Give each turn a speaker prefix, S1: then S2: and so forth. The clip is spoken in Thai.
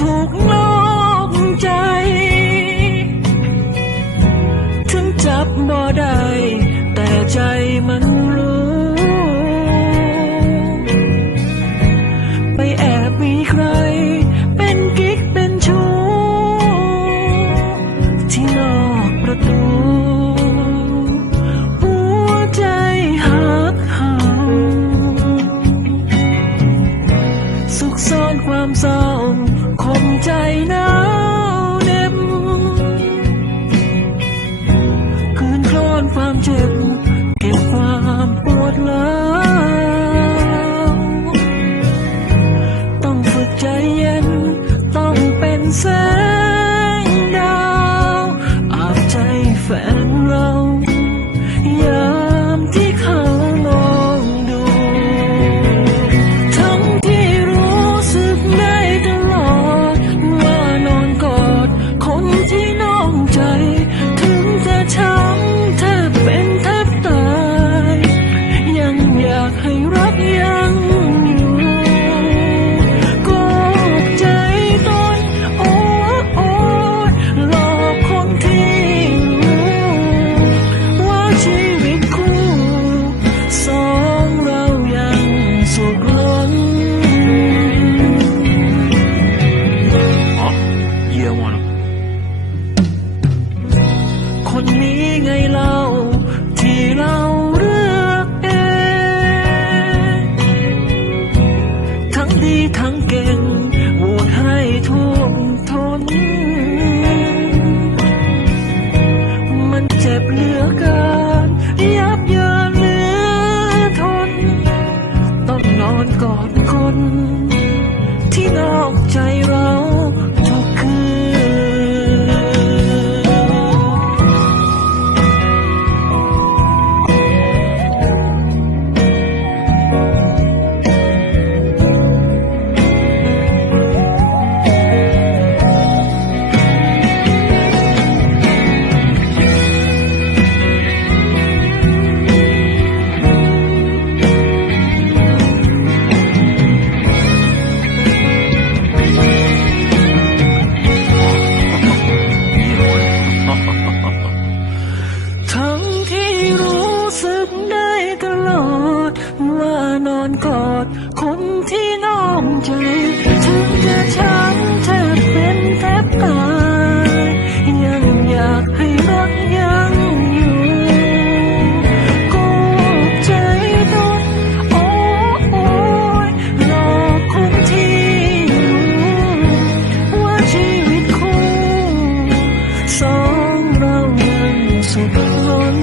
S1: thuộc ซ่อนความเศร้าคมใจหนาวเน็บคืนคลอนความเจ็บ กอดคนี่น้องใจถึงจะช้ำเธอเป็นแทบตายยังอยากให้รักยังอยู่กูใจโดนโอ้ยหลอกคนที่รู้ว่าชีวิตคู่สองเรามันสุขล้น